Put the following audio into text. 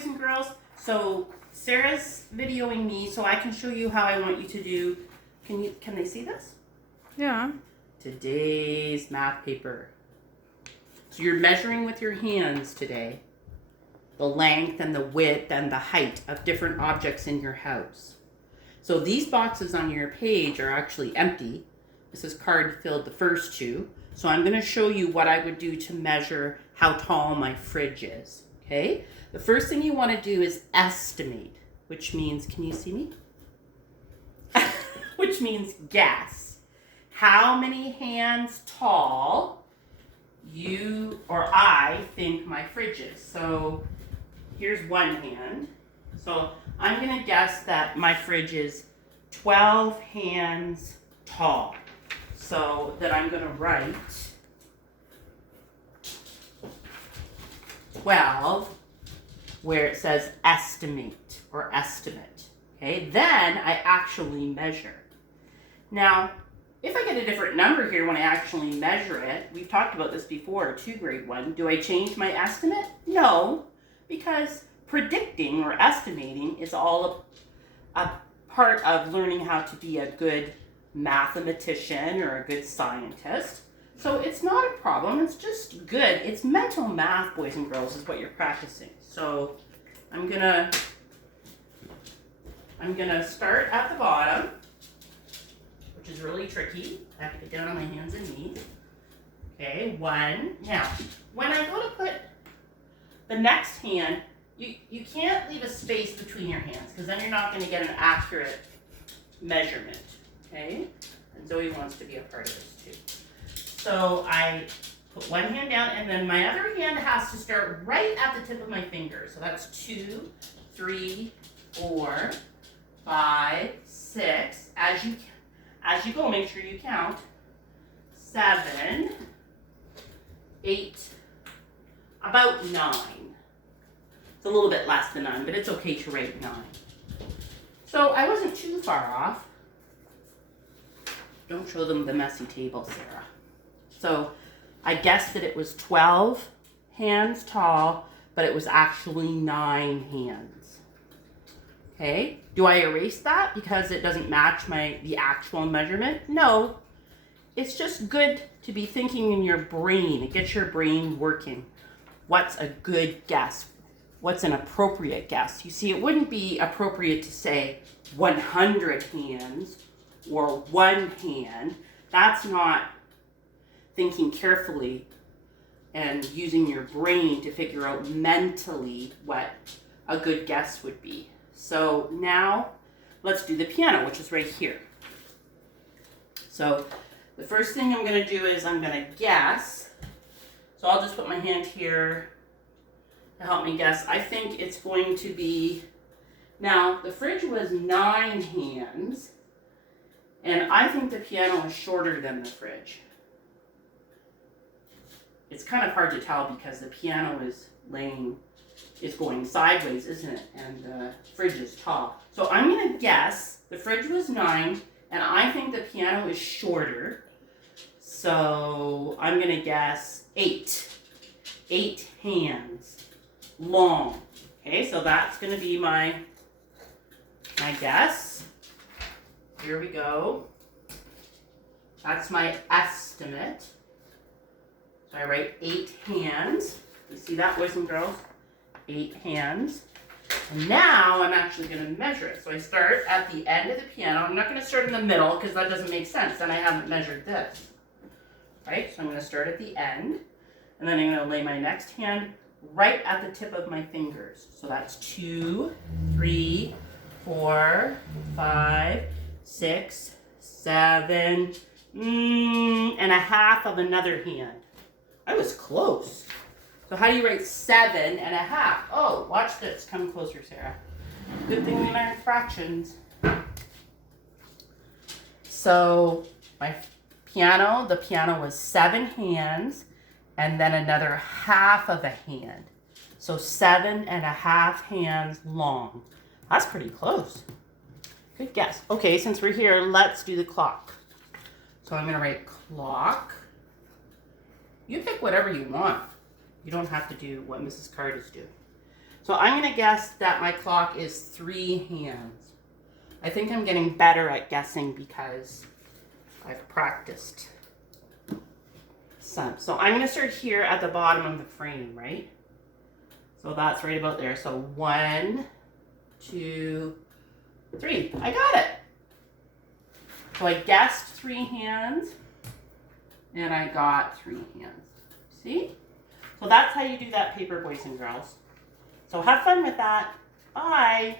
boys and girls. So Sarah's videoing me so I can show you how I want you to do. Can they see this? Yeah. Today's math paper. So you're measuring with your hands today the length and the width and the height of different objects in your house. So these boxes on your page are actually empty. Mrs. Card filled the first two. So I'm going to show you what I would do to measure how tall my fridge is. Okay? The first thing you want to do is estimate, which means, can you see me? Which means guess how many hands tall you or I think my fridge is. So here's one hand. So I'm going to guess that my fridge is 12 hands tall. So then I'm going to write 12 where it says estimate or estimate. Okay, then I actually measure. Now, if I get a different number here when I actually measure it, we've talked about this before, 2 grade 1, do I change my estimate? No, because predicting or estimating is all a part of learning how to be a good mathematician or a good scientist. So it's not a problem, it's just good. It's mental math, boys and girls, is what you're practicing. So I'm gonna start at the bottom, which is really tricky. I have to get down on my hands and knees. Okay, 1. Now, when I go to put the next hand, you can't leave a space between your hands because then you're not going to get an accurate measurement. Okay? And Zoe wants to be a part of this too. So I put one hand down and then my other hand has to start right at the tip of my finger. So that's 2, 3, 4, 5, 6. As you go, make sure you count. 7, 8, about 9. It's a little bit less than 9, but it's okay to write 9. So I wasn't too far off. Don't show them the messy table, Sarah. So I guessed that it was 12 hands tall, but it was actually 9 hands. Okay, do I erase that because it doesn't match the actual measurement? No, it's just good to be thinking in your brain. It gets your brain working. What's a good guess? What's an appropriate guess? You see, it wouldn't be appropriate to say 100 hands or 1 hand. That's not thinking carefully and using your brain to figure out mentally what a good guess would be. So now let's do the piano, which is right here. So the first thing I'm going to do is I'm going to guess. So I'll just put my hand here to help me guess. I think it's going to be, now the fridge was 9 hands, and I think the piano is shorter than the fridge. It's kind of hard to tell because the piano is going sideways, isn't it? And the fridge is tall. So I'm going to guess the fridge was 9, and I think the piano is shorter. So I'm going to guess 8. 8 hands long. Okay, so that's going to be my guess. Here we go. That's my estimate. So I write 8 hands. You see that, boys and girls? 8 hands. And now I'm actually going to measure it. So I start at the end of the piano. I'm not going to start in the middle because that doesn't make sense. Then I haven't measured this. Right? So I'm going to start at the end. And then I'm going to lay my next hand right at the tip of my fingers. So that's 2, 3, 4, 5, 6, 7, and a half of another hand. I was close. So how do you write 7 and a half? Oh, watch this. Come closer, Sarah. Good thing we learned fractions. So the piano was 7 hands and then another half of a hand. So 7 and a half hands long. That's pretty close. Good guess. Okay, since we're here, let's do the clock. So I'm going to write clock. You pick whatever you want. You don't have to do what Mrs. Card is doing. So So I'm going to guess that my clock is 3 hands. I think I'm getting better at guessing because I've practiced some. So I'm going to start here at the bottom of the frame, right? So that's right about there. So 1, 2, 3. I got it. So I guessed 3 hands and I got 3 hands. See? So that's how you do that paper, boys and girls. So have fun with that. Bye.